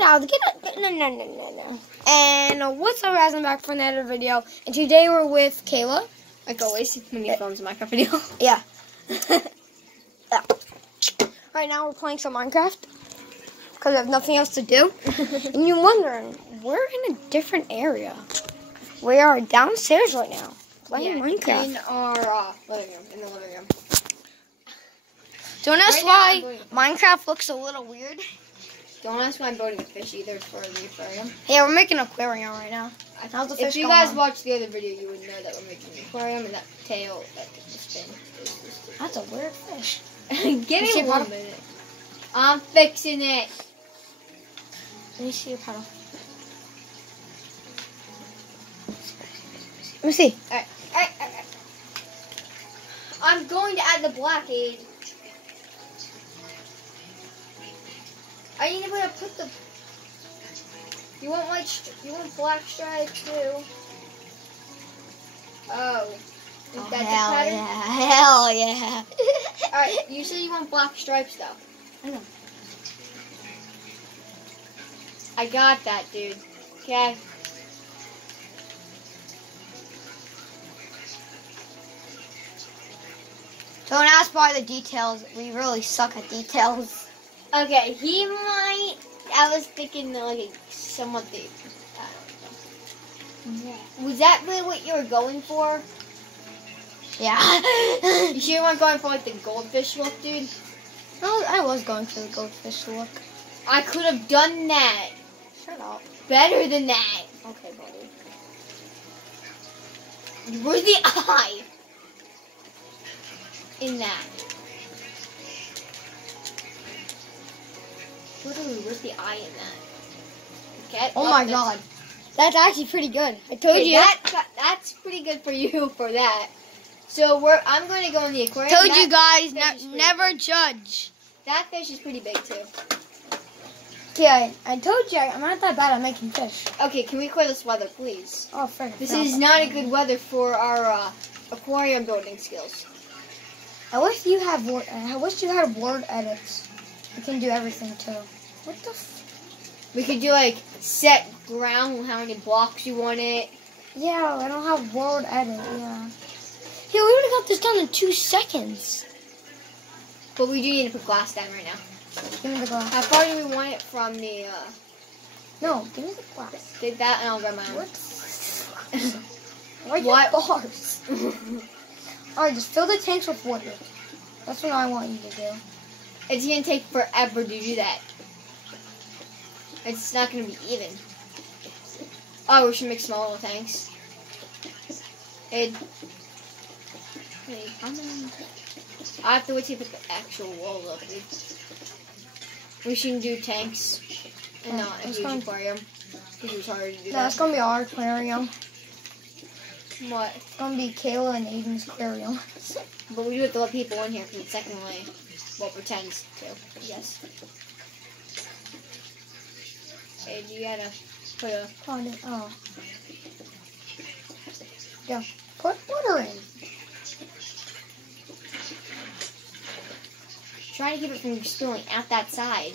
Get out. No. And what's up, guys? I'm back for another video. And today we're with Kayla. Like always, when he films a Minecraft video. Yeah. Yeah. Right now we're playing some Minecraft. Because we have nothing else to do. And you're wondering, we're in a different area. We are downstairs right now. Playing Minecraft. In our living room. In the living room. Don't ask why Minecraft looks a little weird. Don't ask why I'm boating a fish either for the aquarium. Yeah, we're making an aquarium right now. How's the fish If you going guys on? watched the other video, you would know that we're making an aquarium and that tail that could just spin. That's a weird fish. Give me me one 1 minute. I'm fixing it. Let me see your paddle. Let me see. Alright. I'm going to add the blockade. I need to put the. You want black stripes too? Oh. Is that the pattern? Hell yeah. Alright, you said you want black stripes though. I know. I got that, dude. Okay. Don't ask why the details. We really suck at details. Okay, he might. I was thinking like somewhat the. I don't know. Was that really what you were going for? Yeah. You sure you weren't going for like the goldfish look, dude? No, I was going for the goldfish look. I could have done that. Shut up. Better than that. Okay, buddy. Where's the eye? In that. Literally, where's the eye in that? Okay. Oh my god. That's actually pretty good. I told you. That's pretty good for you for that. So I'm going to go in the aquarium. Told you guys, never judge. That fish is pretty big too. Yeah, I told you I'm not that bad at making fish. Okay, can we clear this weather, please? Oh, frick. This is not a good weather for our aquarium building skills. I wish you had word edits. You can do everything too. What the? We could do like set ground, how many blocks you want it. Yeah, I don't have word edit. Yeah. Yeah, we already got this done in 2 seconds. But we do need to put glass down right now. Give me the glass. How far do we want it from the? No, give me the glass. Take that, and I'll grab my own. What? Bars. Alright, just fill the tanks with water. That's what I want you to do. It's gonna take forever to do that. It's not gonna be even. Oh, we should make smaller tanks. I have to wait till you put the actual wall up, dude. We should do tanks and not a huge aquarium. Because it's hard to do that. No, it's gonna be our aquarium. What? It's gonna be Kayla and Aiden's aquarium. But we do have to let people in here because it's technically, well, pretends to, yes. Hey, you gotta put a... Oh. Yeah, put water in. Trying to keep it from spilling out that side.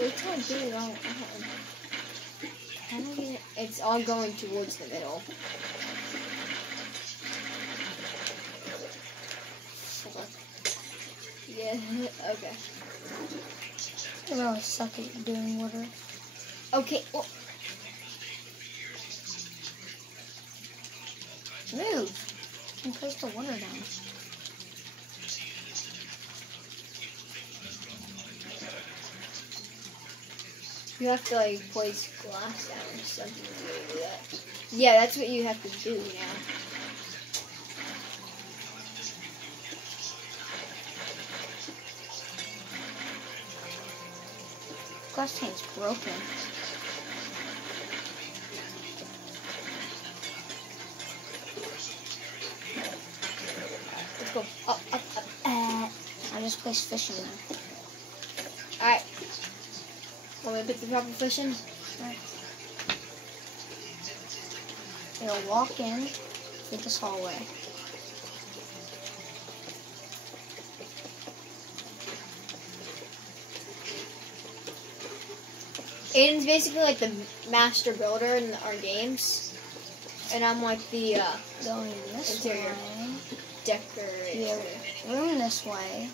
Wait till I do it all. It's all going towards the middle. Yeah, okay. I really suck at doing water. Okay, well. Move. And place the water down. You have to like place glass down or something to do that. Yeah, that's what you have to do now. Glass tank's broken. Let's go up. I just placed fish in there. Alright. Want me to put the proper fish in? Alright. You'll walk in through this hallway. Aiden's basically like the master builder in our games, and I'm like the Going this interior way. decorator. Yeah, room this way.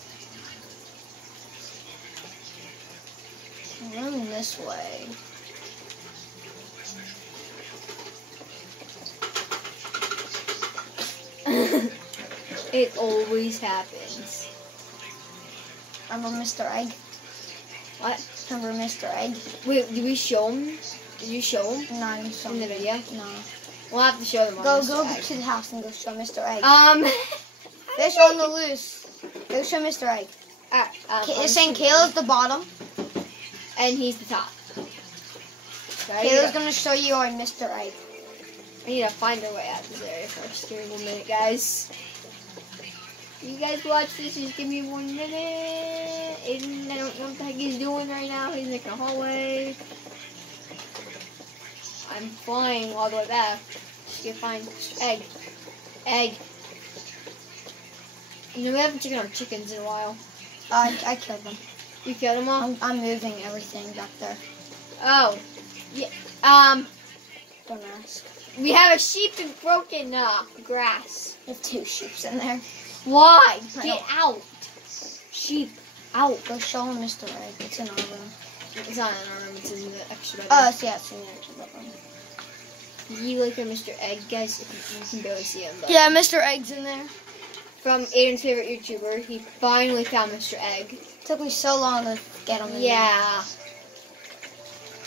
Room this way. It always happens. Remember Mr. Egg? What? Remember Mr. Egg? Wait, did we show him? Did you show him No, I didn't show in the him. video? No. We'll have to show them. Go On Mr. Egg. to the house and go show Mr. Egg. Fish Fish on the loose. Go show Mr. Egg. It's saying Kayla's the bottom. and he's the top. So Kayla's gonna show you our Mr. Egg. I need to find our way out of this area first. Give me 1 minute, guys. You guys watch this, just give me 1 minute. Aiden, I don't know what the heck he's doing right now. He's in the hallway. I'm flying all the way back. Just get find egg. Egg. You know, we haven't taken our chickens in a while. I killed them. You killed them all? I'm moving everything back there. Oh. Yeah. Don't ask. We have a sheep and broken grass. We have 2 sheep in there. Why? I Get don't- out. Sheep, out. Go show him Mr. Egg. It's in our room. It's not in our room, it's in the extra bedroom. Yeah, it's in the extra bedroom. You like our Mr. Egg, guys? You can barely see him, but Yeah, Mr. Egg's in there. from Aiden's favorite YouTuber, he finally found Mr. Egg. Took me so long to get him in Yeah.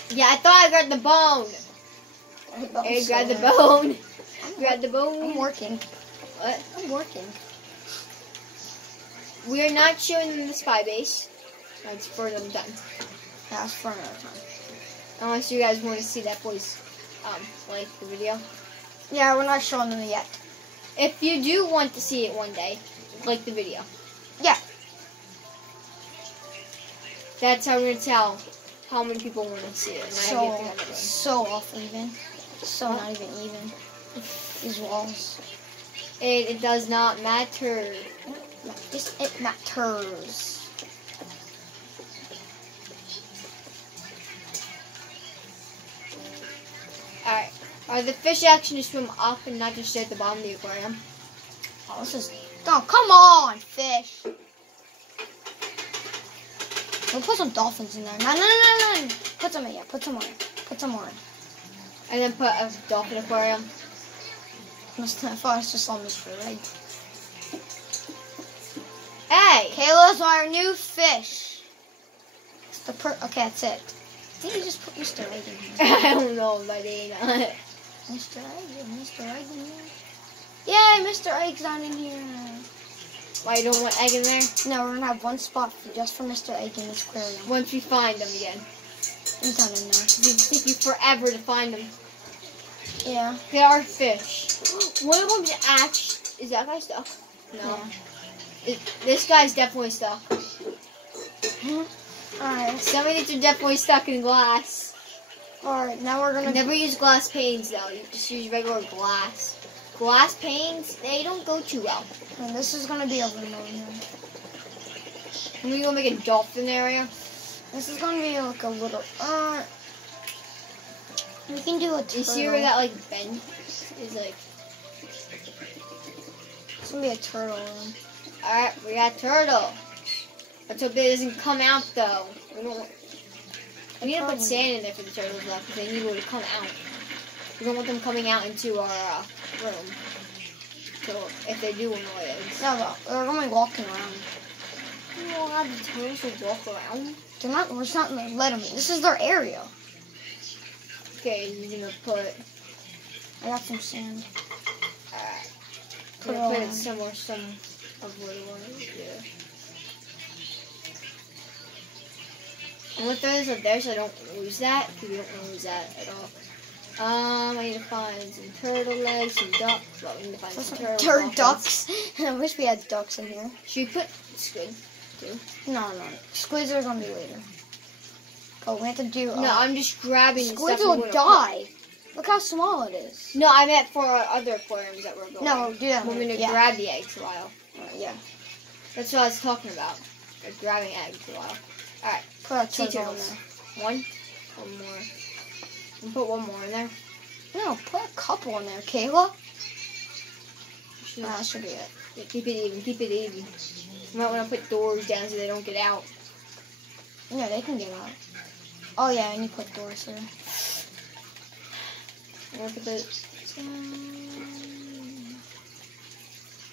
Yeah, I thought I grabbed the bone. there. Hey, grab the bone. Grab the I'm bone. working. What? I'm working. We are not showing them the spy base. That's for them done. That's for another time. Unless you guys want to see that boys like the video. Yeah, we're not showing them yet. If you do want to see it one day, like the video. Yeah. That's how we're gonna tell how many people want to see it. And I have yet to get it So off even. So not even. These walls. done. It does not matter. It matters. Alright. The fish actually swim up and not just stay at the bottom of the aquarium. Oh, this is. Oh, come on, fish. We'll put some dolphins in there. No. Put some in. Yeah, put some more. Put some more. And then put a dolphin aquarium. I thought it's just on Mr. Egg. Hey! Kayla's our new fish. It's the okay, that's it. I think you just put Mr. Egg in here. I don't know if I did or not. Mr. Egg in here. Yay, Mr. Egg's not in here. Why, you don't want egg in there? No, we're gonna have one spot just for Mr. Egg in this aquarium. Once we find them again. He's not in there. It take you forever to find them. Yeah. They are fish. One of them's actually... Is that guy stuck? No. Yeah. This guy's definitely stuck. Alright. Some of these are definitely stuck in glass. Alright, now we're gonna Never use glass panes though. You just use regular glass. Glass panes, they don't go too well. and this is gonna be a room over here. And we gonna make a dolphin area. This is gonna be like a little we can do a turtle. You see where that like bend is like. It's gonna be a turtle room. Alright, we got turtle. Let's hope it doesn't come out though. We don't. We need to put sand in there for the turtles though, because they need to come out. We don't want them coming out into our room. So if they do annoy us. No, they're gonna be walking around. We don't have the turtles to walk around. They're not. We're just not gonna let them in. This is their area. Okay, you're gonna put. I got some sand. Alright. Put We're gonna put on. it somewhere, some of what it was. Yeah. I'm gonna throw this up there so I don't lose that, because we don't want to lose that at all. I need to find some turtle legs, some ducks. Well, we need to find some turtle Ducks. I wish we had ducks in here. Should we put squid too? No. Squids are gonna be later. Oh, we have to do. No, I'm just grabbing the squids stuff. will die. Look how small it is. No, I meant for our other aquariums that we're going. No, do that. We're gonna yeah. grab the eggs a while. Yeah. That's what I was talking about. Like grabbing eggs a while. Alright. Put a Sea turtle in turtles. there. One more. And put one more in there. No, put a couple in there, Kayla. Should- That should be it. Yeah, keep it even. Keep it even. You might want to put doors down so they don't get out. Yeah, they can get out. Oh yeah, and you put doors there. I'm gonna put the.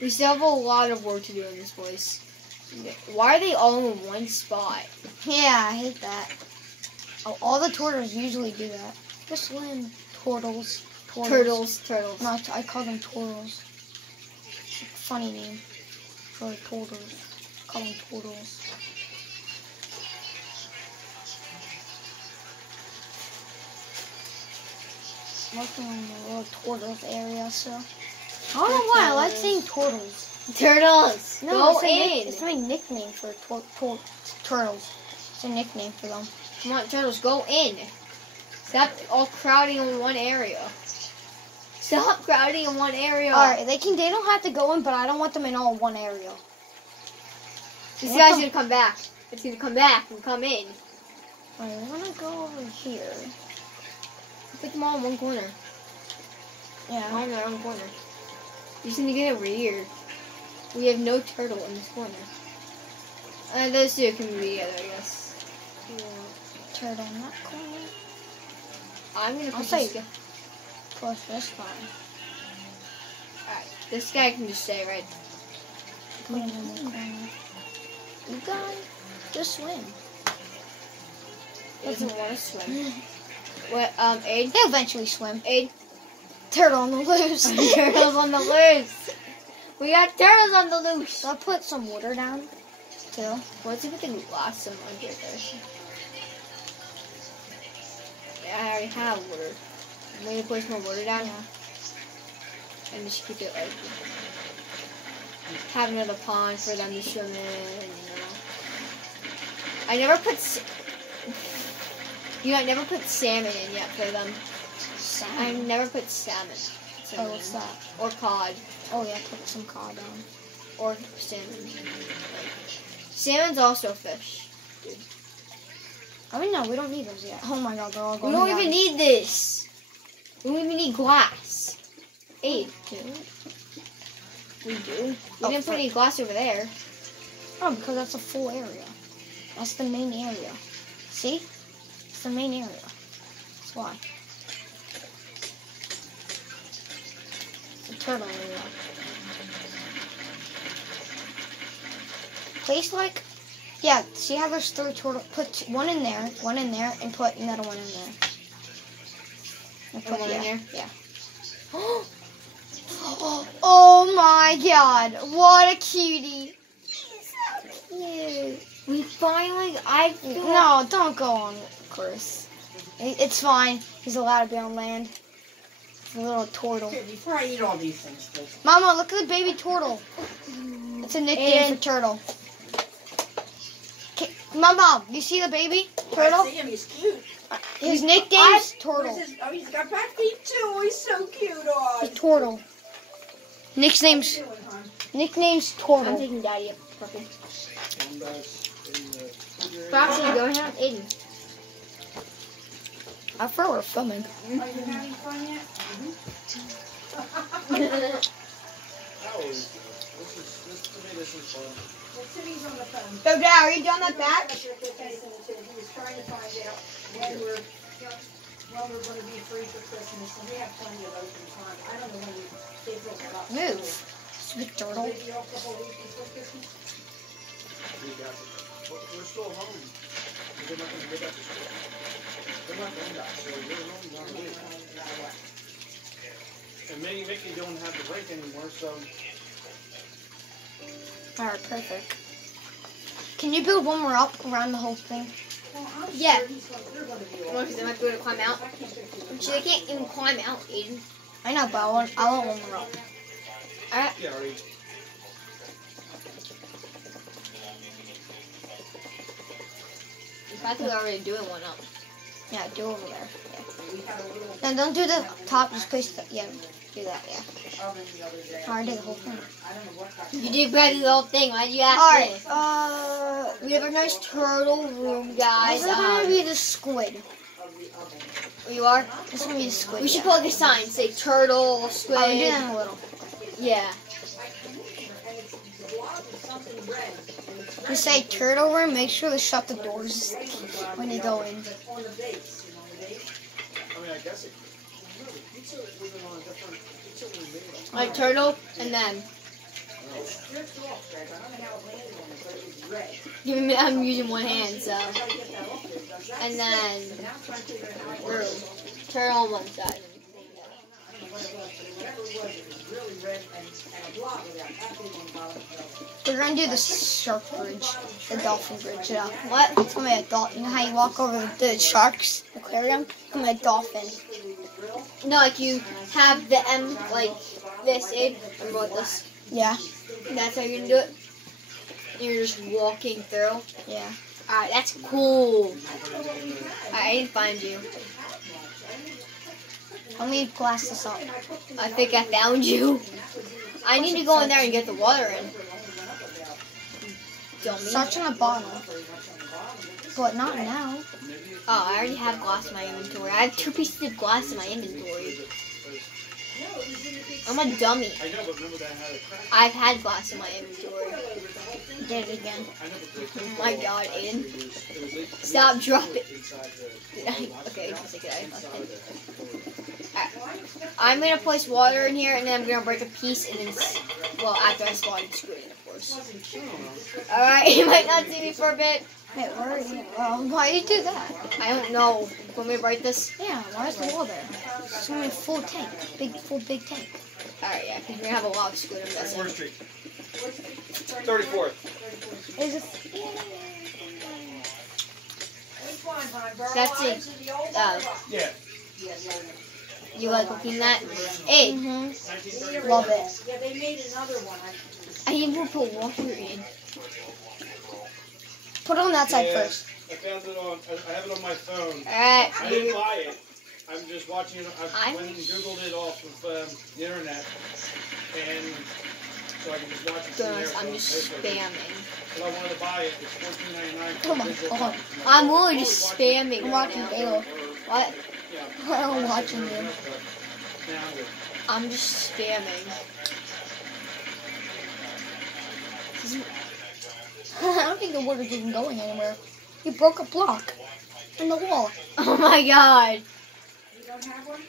We still have a lot of work to do in this place. Why are they all in one spot? Yeah, I hate that. Oh, all the turtles usually do that. Just swim. Turtles. Turtles. No, I call them turtles. It's a funny name for turtles. Call them turtles. Working on the little turtles area, so. I don't know why I like saying turtles. Turtles. No, Go it's in. my nickname for turtles. It's a nickname for them. Come on, turtles. Go in. Stop all crowding in one area. Stop crowding in one area. Alright, they don't have to go in, but I don't want them in all one area. This What guy's the- gonna come back. It's gonna come back and come in. Alright, we're gonna go over here. Put them all in one corner. Yeah. All in their own corner. You just need to get over here. We have no turtle in this corner. Those two can be together, I guess. Turtle in that corner. I'm gonna I'll put say- this guy. Push this one. Alright, this guy can just stay right. Put him in the corner. You guys, just swim. He doesn't want to swim. What? Aid? He'll eventually swim. Aid? Turtle on the loose. Turtles on the loose. We got turtles on the loose. So I'll put some water down, too. What's it with the glass some under there? Yeah, I already have water. I'm going to put some more water down. Yeah. And just keep it like have another pond for them to swim in. You know. I never put I never put salmon in yet for them. I Salmon. never put salmon. Oh, what's that? Or cod. Oh, yeah, put some cod on. Or salmon. Salmon's also fish. I mean, no, we don't need those yet. Oh my god, they're all We going don't down. even need this. We don't even need glass. Aid. We do. We didn't put any glass over there. Oh, because that's a full area. That's the main area. See? It's the main area. That's why. The turtle area. Place like... Yeah, see how there's 3 turtle... Put one in there, and put another one in there. And And one in there? Yeah. Oh my god, what a cutie. He's so cute. We finally, No, don't go on, Chris. It's fine. He's allowed to be on land. It's a little turtle. Okay, before I eat all these things, please. Mama, look at the baby turtle. It's a nickname for turtle. Mama, you see the baby I turtle? see him, he's cute. His nickname's Turtle. Oh, he's got back feet too. Oh, he's so cute. Oh, He's Turtle. Nickname's I'm Turtle. taking Daddy up. Perfect. Foxy, go ahead and Aiden. I thought we're filming. Are you having fun yet? This is fun. Well, Timmy's on the phone. So, Dad, are you done that back? He was trying to find out when we're going to be free for Christmas, and we have plenty of open time. I don't know when they broke it up. Move. Sweet turtle. Maybe a couple of weeks before Christmas. We got it. But we're still home. They're not going to go back to school. They're not going back, so we're home one week. And Mickey don't have the break anymore, so Alright, perfect. Can you build one more up around the whole thing? Well, I'm Yeah. sure they're going to be all Because they might be able to climb out. I can't get through So they can't even climb out, Aiden. I know, but I want one more up. Alright. yeah, already. I thought we were already doing one up. Yeah, do over there. We had a little Yeah. No, don't do the top. Just place the do that. Yeah. oven the other day. Alright, do the whole thing. I don't know what got You did better the whole thing. Why'd you ask Alright. me? We have a nice turtle room, guys. This is gonna be the squid. You are? This one is squid. We should put like a sign, say turtle, squid. I'll do that in a little. Yeah. You say turtle room, make sure to shut the doors when you go in. On the base, you know, the base. I mean, I guess it. Really, pizza wasn't on a different. Pizza was made on. Like turtle, and then It's stripped off, Greg. I don't know how it landed on it, but it was red. give me. I'm using one hand, so. I gotta get that off there. That's And then now I'm trying to figure out how it room. works. Turtle on one side. I don't know what it was, but whatever it was really red and a blob of that. That big on the bottom. We're gonna do the shark bridge, the dolphin bridge. Yeah. What? It's gonna be a dolphin. You know how you walk over the sharks aquarium? It's gonna be a dolphin. No, like you have the M like this, Abe. Remember what this? Yeah. That's how you're gonna do it. You're just walking through. Yeah. Alright, that's cool. I didn't find you. Let me glass this up. I think I found you. I need to go in there and get the water in. Dummy. Starts on the bottom, but not now. Oh, I already have glass in my inventory. I have 2 pieces of glass in my inventory. I'm a dummy. I know, but remember that had a crack. I've had glass in my inventory. Did it again. I know, but Oh my god, Aiden. it was Stop, drop it. inside the. Okay, just take it out. I'm gonna place water in here, and then I'm gonna break a piece, and then, well, after I spawn, screw it in, of course. Alright, you might not see me for a bit. Wait, where are you? Why did you do that? I don't know. Want me to break this? Yeah, why is the wall there? It's gonna be a full tank. Big tank. Alright, yeah, because we're gonna have a lot of squid, I'm guessing. 34th Street. 34th. Is it? That's it. Yeah. You like looking at? Hey, Mm-hmm. Love it. Yeah, they made another one. I need to put water in. Put it on that side Yeah. first. I found it on. I have it on my phone. Alright, I didn't buy it. I'm just watching it. I I'm- went and Googled it off of the internet, and so I can just watch it from there. goodness, so I'm I just pay for it. spamming. But I wanted to buy it. It's $14.99. Come on, come on. I'm literally just spamming I'm right watching now. Halo. What? I'm watching you. Now I'm just spamming. I don't think the water's even going anywhere. You broke a block in the wall. Oh my god. You don't have one?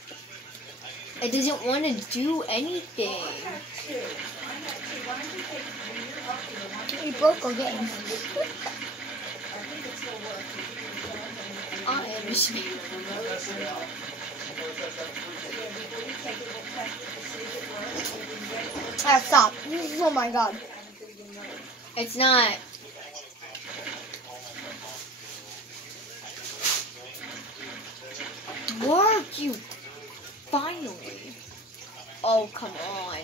It doesn't want to do anything. Two. I have two. Why don't you take when you're up here? Why don't You broke our game. I think it still works. I am just spamming. Yeah, before you take it, we'll test it to see if it works. If we get it, Ah, stop. Oh my god. It's not. Work, you finally. Oh, come on.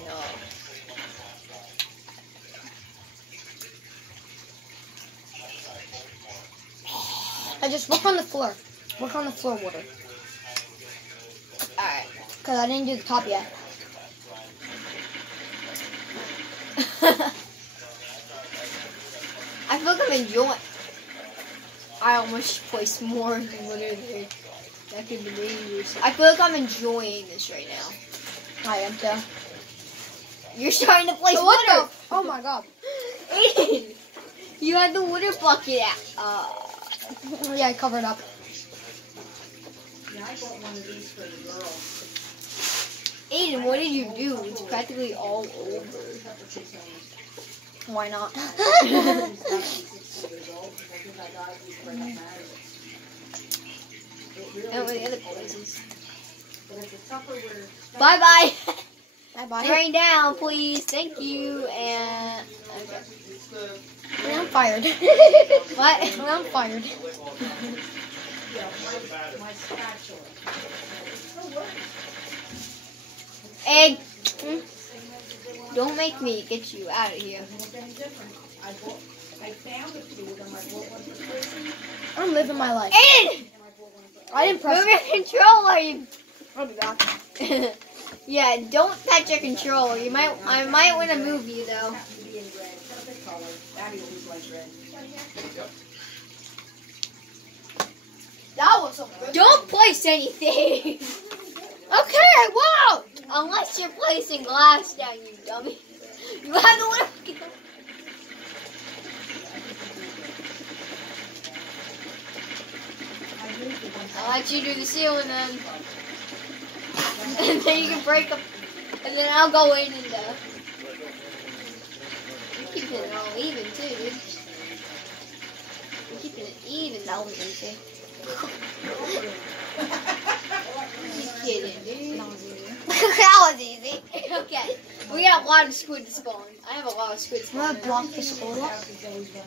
I just work on the floor. Work on the floor water. Alright. Because I didn't do the top yet. I feel like I'm enjoying. I almost placed more than literally. That could be dangerous. I feel like I'm enjoying this right now. I am too. You're starting to place What water. the? Oh my god. Aiden, you had the water bucket out. Yeah, I covered up. Yeah, I bought one of these for the girls. Aiden, what did you do? It's practically all over. Why not? And with the other places. But it's a Tupperware. Bye bye. Bye bye. Rain down, please. Thank you. And okay. I'm fired. What? I'm fired. Yeah, my spatula. It still works. Egg. Same as it did when I Don't make me get you out of here. Doesn't look any different. I found a few of them. I bought one for Chrissy, I'm living my life. Aiden! and I bought one for I didn't press Move your controller, you. I'll be back. Yeah, don't touch your controller. I might want to move you though. happened to be in red. Perfect color. Daddy always likes red. That was a good. Don't place anything. Okay, I won't. Unless you're placing glass down, you dummy. You have to let it go. I'll let you do the ceiling then. And then you can break up. And then I'll go in and you're keeping it all even too, dude. You're keeping it even. That was easy. You kidding, dude? That was easy. Okay. We got a lot of squid spawn. I have a lot of squid I'm spawn. gonna block this hole up.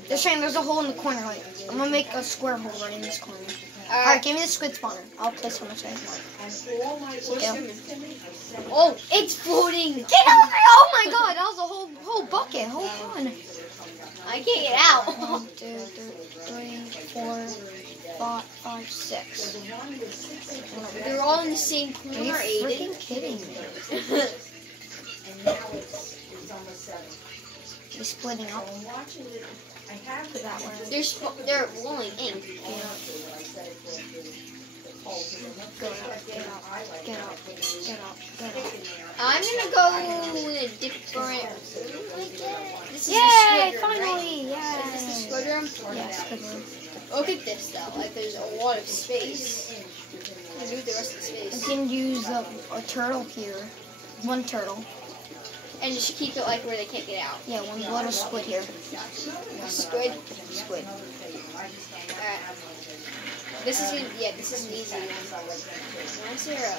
They're saying there's a hole in the corner. Like, I'm gonna make a square hole right in this corner. Alright, give me the squid spawner. I'll place how much I want. Yeah. Oh, it's floating. Get over! Oh my god, that was a whole bucket, whole pond. I can't get out. 1, 2, 3, 4, 5, 6. They're all in the same Are you corner, Aiden. freaking kidding me? And now it's almost 7. You're splitting up. I'm watching it. I have Put that one. They're blowing ink. Get up, get up, get up, get up, get up. I'm gonna go in a different room, I guess. This is the Yay, squid room, finally! right? Is this the Yay! squid room? Yes, good one. Look at this though. Like there's a lot of space. Let's do the rest of the We space. can use a turtle here. One turtle. And just keep it like where they can't get out. Yeah, one little squid here. Squid. Squid. Alright. This is an easy one. Where's Sarah?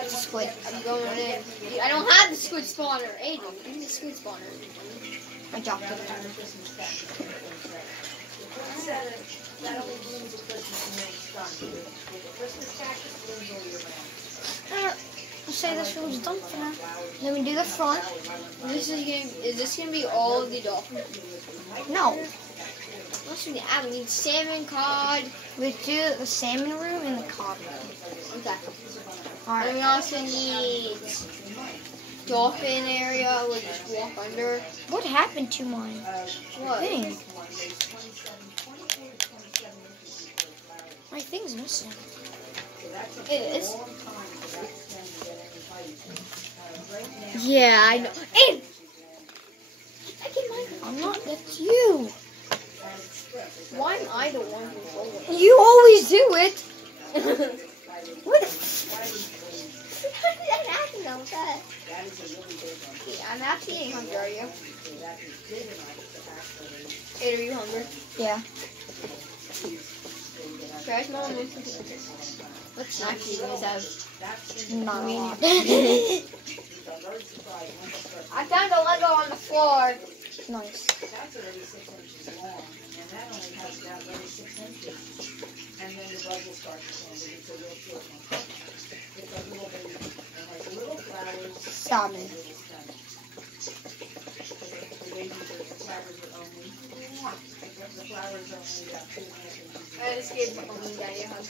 It's a squid. I'm going in. I don't have the squid spawner. Aiden, give me the squid spawner. I dropped it. That only blooms at Christmas and then it's done. The Christmas cactus blooms all year round. I'll say this room's done for now. Then we do the front. Is this gonna be all of the dolphins? No. What's in the add? We need salmon, cod. We do the salmon room and the cod room. Okay. And Alright. we also need dolphin area where you just walk under. What happened to my What? thing? My thing's missing. It is. Yeah, I know. Aiden! I get mine. I'm not. That's you. Why am I the one who's rolling? You always do it. What? How did I not know that? Yeah, I'm actually ain't hungry, are you? Ed, are you hungry? Yeah. Guys, Mom, what snacks do you guys have? Not me. I found a Lego on the floor. Nice. That's already 6 inches long, and that only has about every 6 inches. And then the bud will start to form, but it's a real short one. It's a little baby. It has little flowers. Stop me. Little stems. The babies are, the flowers are only, the flowers are only about 2.5 inches. I just gave Mom and Daddy a hug.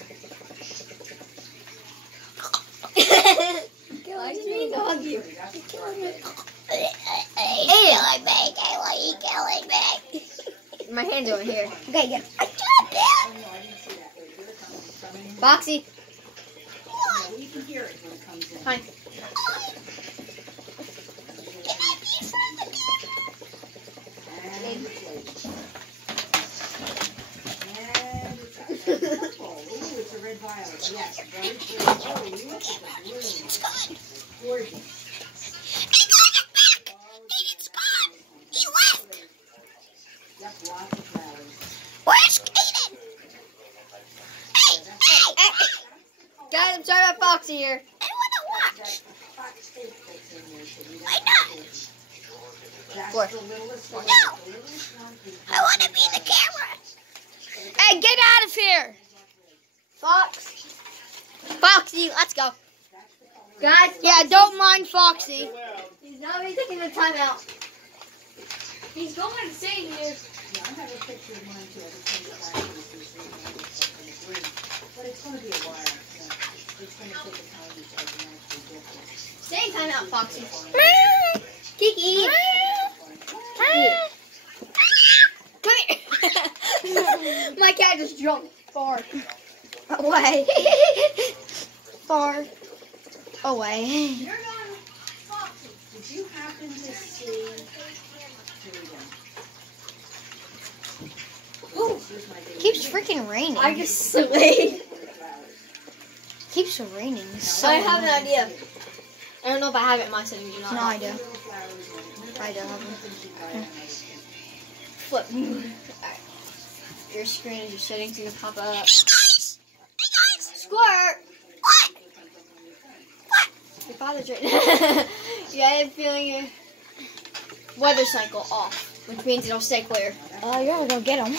I didn't mean to hug you. My hand's over here. Okay, yeah. Boxy. No, you can hear it when it comes in. Hi. And it's late. And it's purple. Ooh, it's a red violet. Yes, very pretty. Oh, look at the blue. Gorgeous. Yep, lots of flowers. Where's Kaden? Guys, I'm sorry about Foxy here. I want to watch. Why What? not? The littlest one. No. The littlest one is I want to be the camera. Hey, get out of here. Fox. Foxy, let's go. Guys, Yeah, don't mind Foxy. he's not really taking the time out. He's going to stay here. Yeah, I have a picture of mine too. I just think it's green. But it's going to be a while. Yeah. It's going to take a time before I can actually get this. Stay in time out, Foxy. Kiki. Come here. My cat just jumped. Far. Away. Far. Away. You're not Foxy. Did you happen to see? Here we go. Here's my baby. Keeps freaking raining. I just sleep. Keeps raining. So I have an annoying. idea. I don't know if I have it in my settings or not. No idea. I don't have one. Flip. Alright. Your screen is your settings gonna pop up. Squirt! What? Your father's right. Yeah, I'm feeling your weather cycle off, which means it'll stay clear. You gotta go get them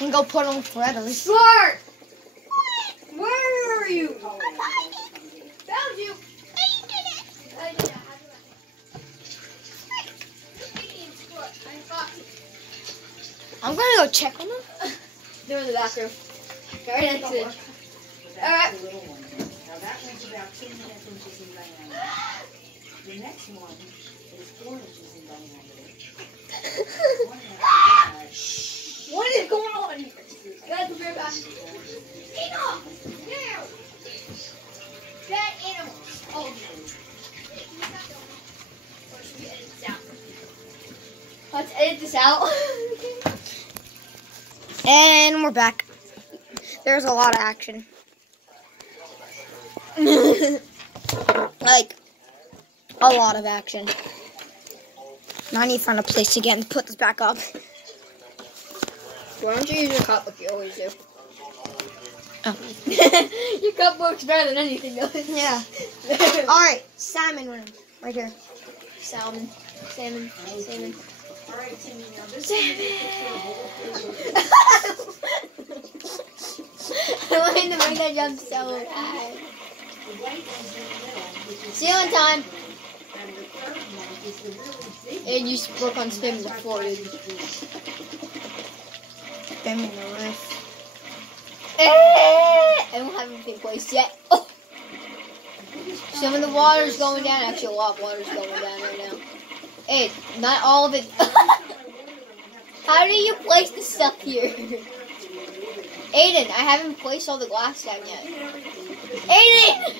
and go put them forever. Squirt! Where are you? Found you. I did it. I'm gonna go check on them. They're in the bathroom. Right next to it. Alright. Now that one's about 2.5 inches in diameter. The next one is 4 inches in diameter. One after that. What is going on here? I gotta be right back. Enough! Now! Dead animals. Oh, let's edit this out. And we're back. There's a lot of action. Like, a lot of action. Now I need to find a place again to put this back up. Why don't you use your cup like you always do? Oh. Your cup works better than anything else. Yeah. Alright, salmon room. Right here. Salmon. Salmon. Salmon. Alright, Timmy, now this I wanted to make that jump so high. the white one's in the middle, which is See you on time. and the third one is the really big And you work on spin before it. Them in the roof. I don't have anything placed yet. Oh. Some of the water's going down. Actually, a lot of water's going down right now. Hey, not all of it. How do you place the stuff here? Aiden, I haven't placed all the glass down yet. Aiden!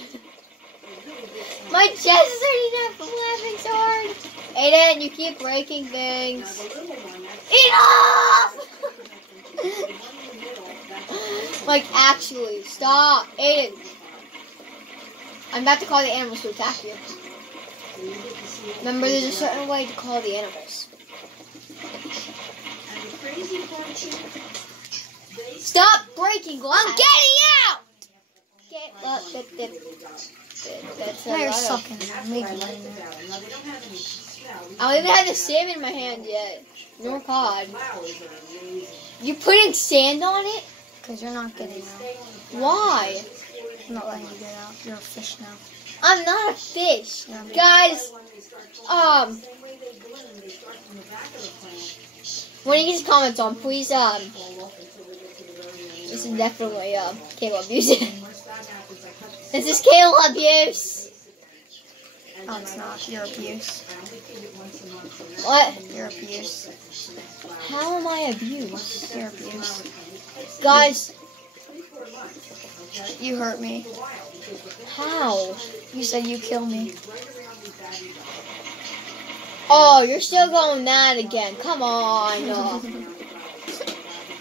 My chest is hurting up from laughing so hard. Aiden, you keep breaking things. Enough! Like, actually, stop. Aiden. I'm about to call the animals to attack you. Remember, there's a certain way to call the animals. And the crazy part is, Stop breaking glass. I'm getting out! That's Now a you're lot of- sucking. that's Making what I it. liked about it. Now they don't have any smell. I don't even have the salmon in my hand yet. Nor cod. Flowers are amazing. You putting sand on it? Because you're not getting out. Stay on the Why? I'm not letting you get out. You're a fish now. I'm not a fish. Yeah, I'm Guys, when they start um, same way they bloom, they start from the back of the plant, when you get comments on, please, fall off until they get to the very end. this is definitely, Kayla abuse. And once that happens, I cut the This is Kayla abuse. and Oh, then it's I not. You're abuse. I only feed it once a month. And that's What? You're abuse. How am I abused? You're abuse. Guys, 3-4 months, okay? You hurt me. how? You said you kill me. Oh, you're still going that again. Come on. Yeah,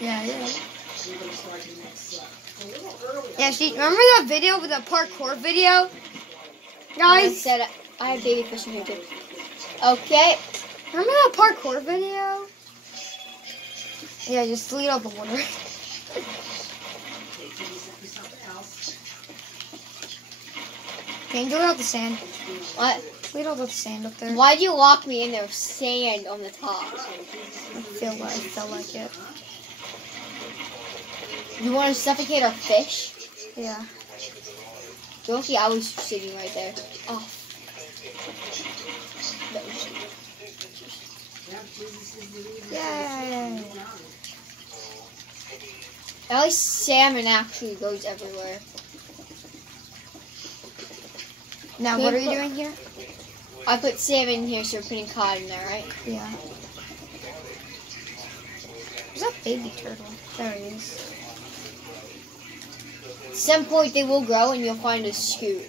yeah. We're gonna start the next a little early. Yeah, see, remember that video with the parkour video? I Guys, said I have baby fish in here too. Okay. remember that parkour video? Yeah, just delete all the water. Can you delete all the sand? What? Delete all the sand up there. Why'd you lock me in there with sand on the top? I feel like it. You want to suffocate our fish? Yeah. Donkey, I was sitting right there. Oh. Yay. At least salmon actually goes everywhere. Now, what are you doing here? I put salmon in here, so you're putting cod in there, right? Yeah. Where's that baby turtle? There he is. some point they will grow and you'll find a scoot.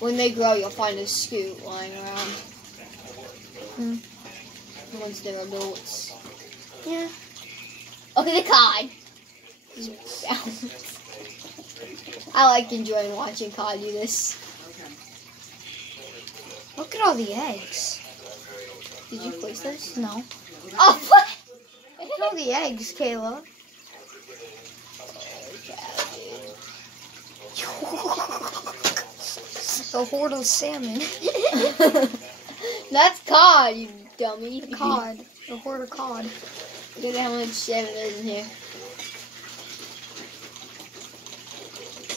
When they grow, you'll find a scoot lying around. Once they're adults. Yeah. Look at the cod. Just bounce. I like enjoying watching cod do this. Look at all the eggs. Did you place those? No. Oh, what? Look at all the eggs, Kayla. The horde of salmon. That's cod, you dummy. Cod. The horde of cod. Look at how much salmon there's in here.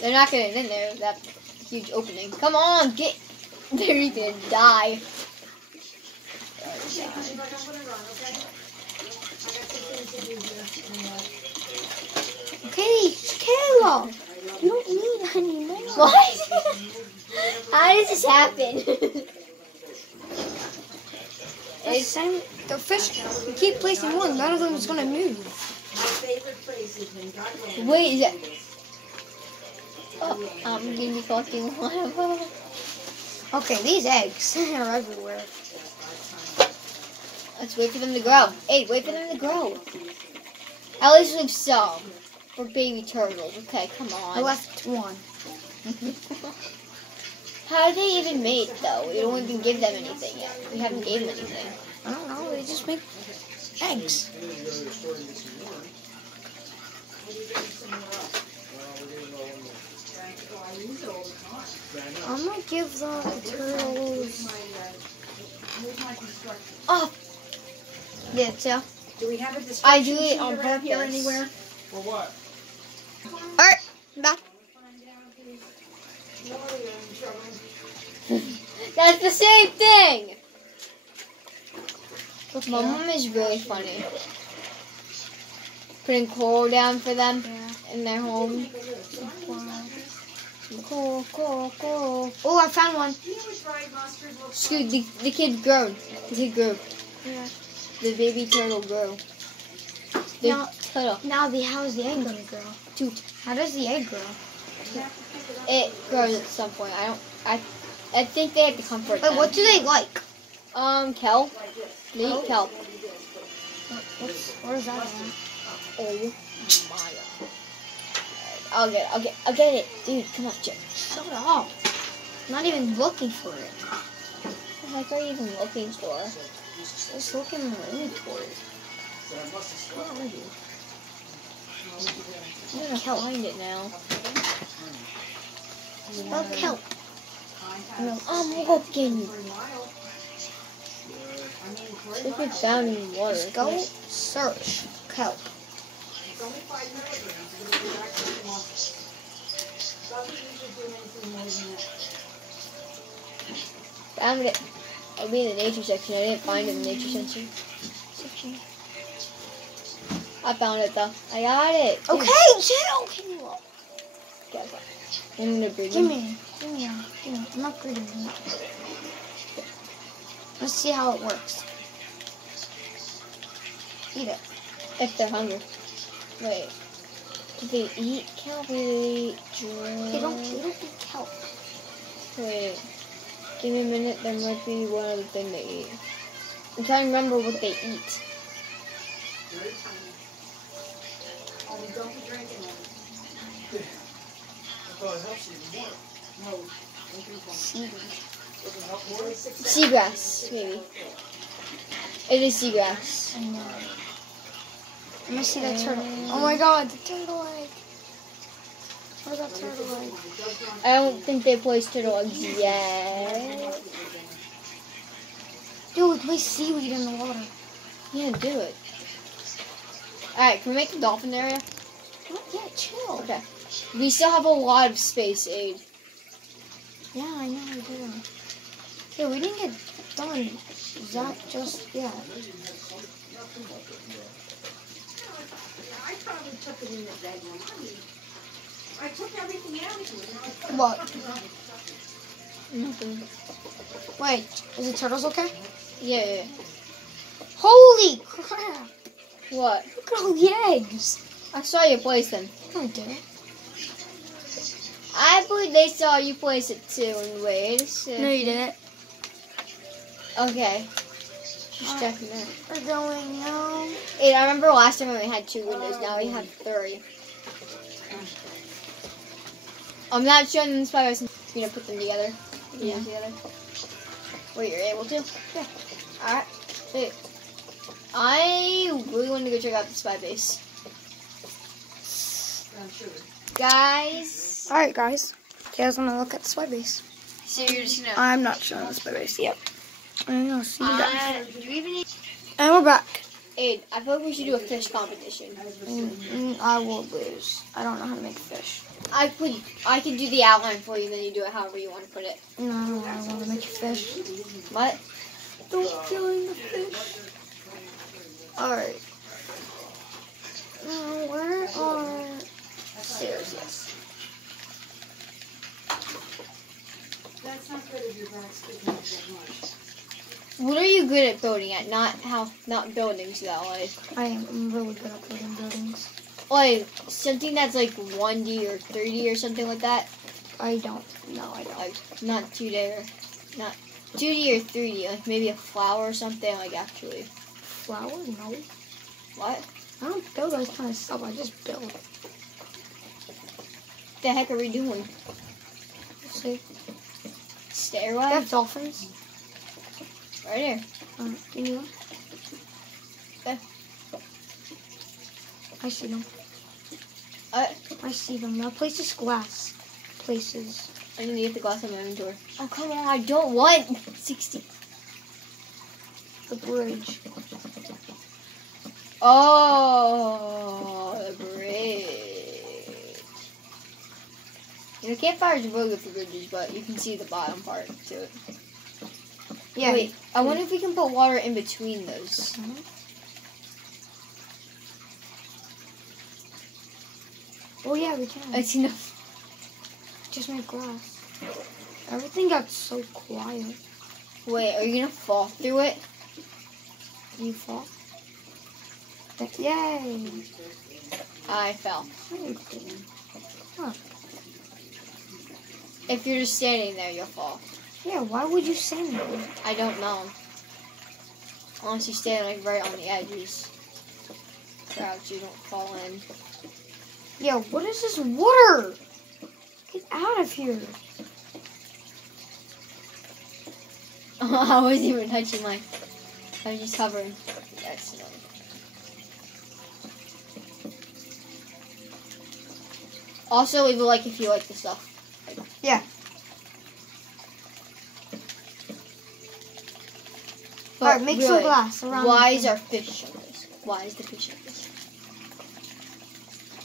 They're not getting in there with that huge opening. Come on, get. They're gonna die. Okay, Kayla. You don't need any more. What? How does this happen? The same. The fish. You keep placing one. None of them is gonna move. My favorite place is when God knows. Wait, is that? Oh, I'm gonna be collecting one of them. Okay, these eggs are everywhere. Let's wait for them to grow. Hey, wait for them to grow. At least we've some for baby turtles. Okay, come I on. left one. How do they even mate though? We don't even give them anything yet. We haven't gave them anything. I don't know. They just make eggs. And then you go to the store and get some more. Well, we're getting low on more. I use it all the time. I'm gonna give the turtles. Here's my construction. Oh, Yeah, so. Do we have a I description do it sheet on around here purpose. anywhere? For what? Alright, back. that's the same thing. My mom is really funny. Putting coal down for them in their home. Coal. Oh, I found one. Scoot, the kid grown. The kid grew. Yeah. The baby turtle grew. The Now- turtle. Now, how's the egg gonna grow? Toot. How does the egg grow? It grows at some point. I think they have to comfort Wait, them. what do they like? Kelp. They eat kelp. Where is that at? Oh my god. I'll get it. Dude, come on, Chip. Shut up. I'm not even looking for it. What the heck are you even looking for? Just looking in my inventory. Where are you? I'm gonna Kelp. find it now. Spell kelp. I'm looking. If it's down in water. Just go search kelp. It's only 5 milligrams. You're going to be back to the monster. Doesn't usually do anything more than that. Found it. I'll be in the nature section. I didn't find it in the nature section. I found it though. I got it. Dude. Okay, chill. Can you look? Okay. I'm gonna breed Give them. me. I'm not breeding them. Let's see how it works. Eat it. If they're hungry. Wait. Do they eat kelp? Do they drink? They don't eat kelp. Wait. Give me a minute. There might be one other thing they eat. I'm trying to remember what they eat. Very tiny. Only don't be drinking them. I thought it helps even more. No. Don't drink them. Seaweed. Doesn't help more? Seagrass, maybe. It is seagrass. I know. Let me see that turtle. Oh my god, the turtle egg. Where's that turtle egg? I don't think they placed turtle eggs yet. Dude, place seaweed in the water. Yeah, do it. Alright, can we make the dolphin area? Yeah, chill. Okay. We still have a lot of space, Aid. Yeah, I know we do. Yeah, we didn't get done. Zach just, yeah. I probably took it in the bedroom. I took everything out of it. What? Nothing. Wait, is the turtles okay? Yeah. Holy crap! What? Look at all the eggs. I saw you place them. No, I didn't. they saw you place it too. And wait a second. No, you didn't. Okay. Just checking that. We're going now. Hey, I remember last time when we had 2 windows. Now we have 3. I'm not showing them the spy base. You know, put them together. Yeah. Together. Where you're able to. Yeah. All right. Hey, I really want to go check out the spy base, I'm sure. guys. All right, guys. You guys want to look at the spy base? So you're just gonna. I'm not showing the spy base yet. I'm gonna see you guys. Do you even need? And we're back. Aid, I feel like we should do a fish competition. I will lose. I don't know how to make fish. I could do the outline for you, then you do it however you want to put it. No, I want to make fish. What? Don't kill the fish. Alright. Now, where are stairs? Yes. That's not good if your back's sticking out that much. What are you good at building at? Not buildings though. I'm really good at building buildings. Like something that's like 1D or 3D or something like that. I don't. No, I don't. Like not 2D or not 2D or 3D. Like maybe a flower or something. Like actually. Flower? No. What? I don't build those kind of stuff. I just build. The heck are we doing? Let's see. Stairway? I have dolphins. Right here. You need them? Yeah. I see them. Uh, I see them. Now places glass. Places. I need to get the glass on my inventory. Oh come on! I don't want 60. The bridge. Oh, the bridge. You know, campfire is really good for bridges, but you can see the bottom part to it. Yeah. Wait, I wonder if we can put water in between those. Oh yeah, we can. I see enough. Just make glass. Everything got so quiet. Wait, are you gonna fall through it? You fall? Yay! I fell. No, you didn't. Huh. If you're just standing there, you'll fall. Yeah, why would you say that? I don't know. Unless you stand like right on the edges. Crouch, you don't fall in. Yeah, what is this water? Get out of here. I wasn't even touching my. I was just hovering. That's annoying. Also, leave a like if you like the stuff. Yeah. But Alright, make some really, glass around. Why the is thing. our fish on this? Why is the fish on this?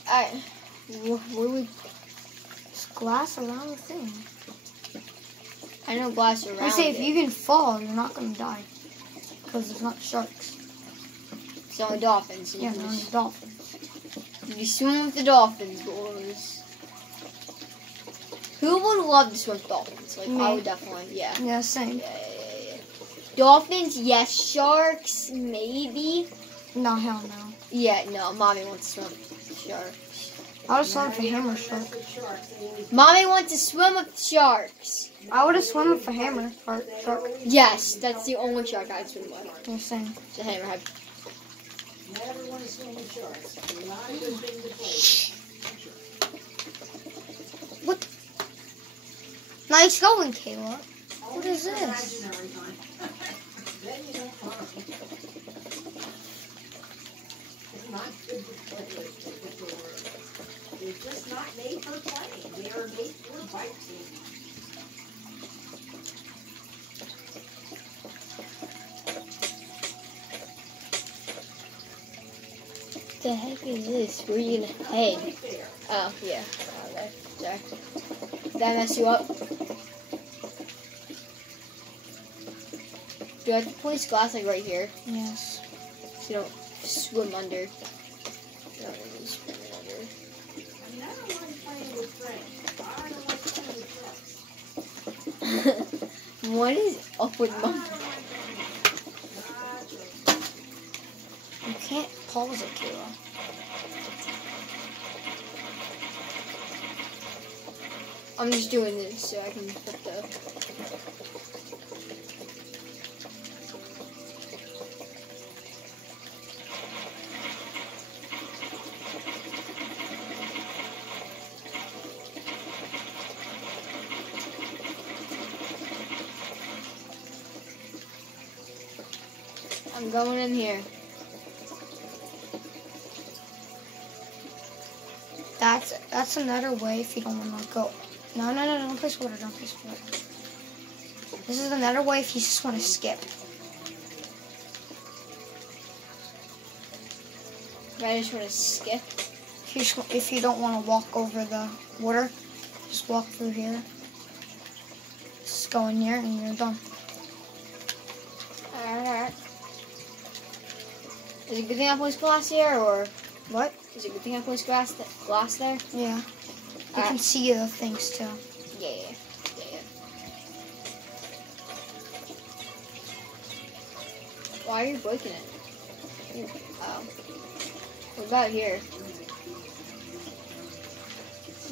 Alright. What do we. There's glass around the thing? I know glass around. I say if it. you can fall, you're not gonna die. Because it's not sharks. It's only dolphins. Yeah, You they're can only just- dolphins. you swim with the dolphins, boys. Who would love to swim with dolphins? Like, Me. I would definitely, yeah. Yeah, same. Yeah. Dolphins, yes. Sharks, maybe. No, hell no. Yeah, no. Mommy wants to swim with sharks. I would have swum with a hammer shark. Mommy wants to swim with sharks. I would have swum with a hammer shark. Yes, that's the only shark I'd swim with. Yeah, same. It's a hammerhead. Never want to swim with sharks. Not a good thing to play. What? Nice going, Kayla. What is this? Imaginary fun. Then you don't harm. It's not good to play with. They're just not made for playing. They are made for biting. What the heck is this? Where are you gonna head? Oh, yeah. Okay. Sorry. Did I mess you up? Do I have to place glass like right here? Yes. So you don't swim under. You don't really swim under. I mean, I don't like playing with friends. I don't like playing with sharks. What is up with mom? You can't pause it, Kayla. I'm just doing this so I can put the. I'm going in here. That's another way if you don't want to go. No, don't place water, don't place water. This is another way if you just want to skip. I just want to skip. If you don't want to walk over the water, just walk through here. Just go in here and you're done. Alright. Is it a good thing I placed glass here, or What? is it a good thing I placed glass there? Yeah. You can see the things too. Yeah. Why are you breaking it? Oh. What about here?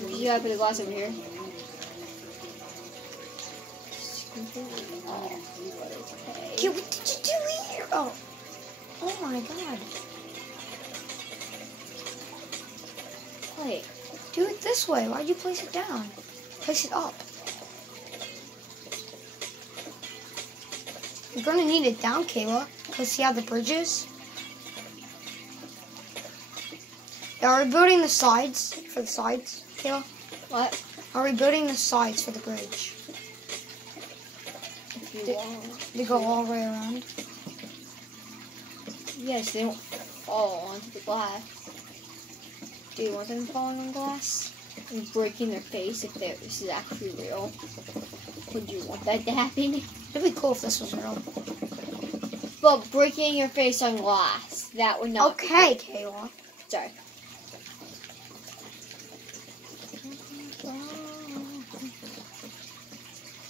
You gotta put the glass over here. Okay, what did you do here? Oh my god. Wait. Do it this way. Why'd you place it down? Place it up. You're gonna need it down, Kayla. Cause see how the bridge is? Yeah, are we building the sides for the sides, Kayla? What? Are we building the sides for the bridge? If you want. They go all the way around. Yes, they don't fall onto the glass. Do you want them falling on glass and breaking their face if this is actually real? Would you want that to happen? It'd be cool if this was real. But breaking your face on glass, that would not be Okay, good. Kayla. Sorry.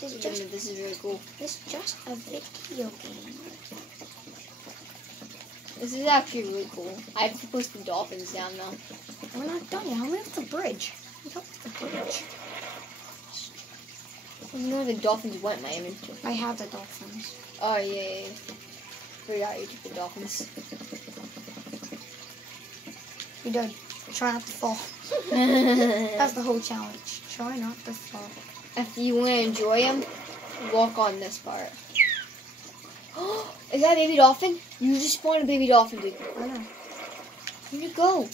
This is really cool. It's just a video game. This is actually really cool. I have to push the dolphins down though. We're not done yet. How many of the bridge? We got the bridge. No, the dolphins went in my inventory. I have the dolphins. Oh yeah. Forgot you took the dolphins. You did. Try not to fall. If That's the whole challenge. Try not to fall. you want to enjoy them, walk on this part. Is that a baby dolphin? You just spawned a baby dolphin, dude. I know. Where'd it go?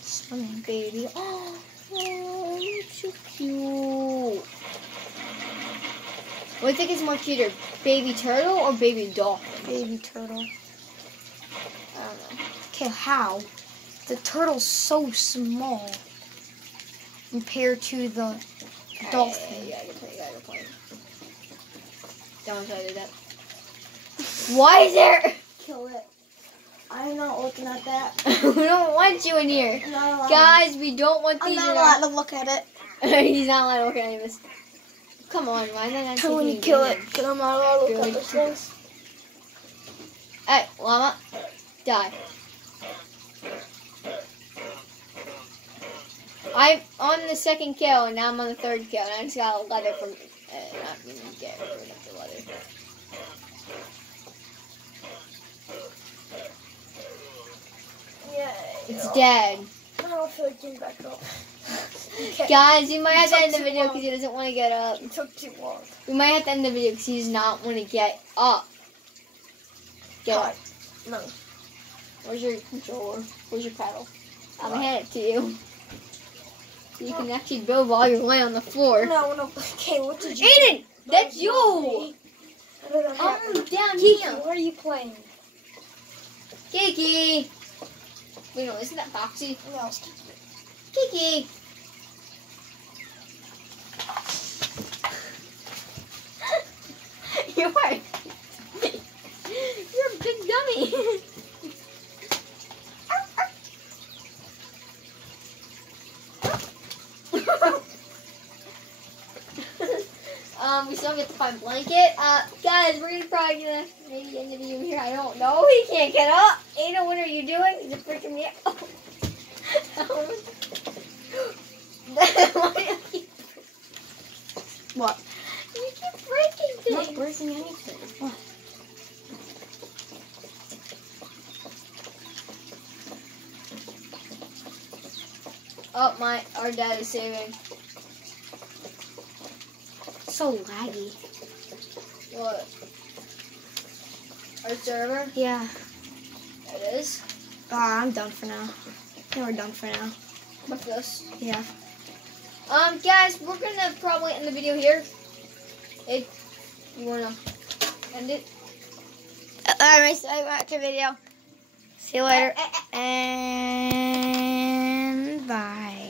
Swimming. Baby. Oh, you're so cute. What do you think is more cuter, baby turtle or baby dolphin? Baby turtle. I don't know. Okay, how? The turtle's so small compared to the dolphin. Yeah, good point. Don't try to do that. Why is there? Kill it. I'm not looking at that. We don't want you in here. I'm not allowed. Guys, we don't want I'm these not in allowed our... to look at it. He's not allowed to look at any of this. Come on, why not? I'm going to kill it because I'm not allowed to look at those things. Hey, llama, die. I'm on the second kill, and now I'm on the third kill, and I just got a leather from... not even get rid of the leather. Yeah. It's dead. I don't feel like getting back up. Okay. Guys, we might have to It end the took too video long. because he doesn't want to get up. It took too long. We might have to end the video because he does not want to get up. Get up. No. Where's your controller? Where's your paddle? I'm gonna hand it to you. So you can actually build while you're laying on the floor. No. Okay, what did you Aiden! That's Not you! me. That doesn't happen. Down Kiki, here. where are you playing? Kiki! Wait, no, isn't that Foxy? No. Kiki! You're right. You're a big dummy. We still get to find blanket. Guys, we're probably gonna maybe end the video here. I don't know. He can't get up. Ada, what are you doing? Is it freaking me out? Why do you keep What? You keep breaking I'm things. not breaking anything. What? Oh, our dad is saving. So laggy. What? Our server? Yeah. It is. I'm done for now. I think we're done for now. With this. Yeah. Guys, we're gonna probably end the video here. You wanna end it? Alright, so I watch the video. See you later. And bye.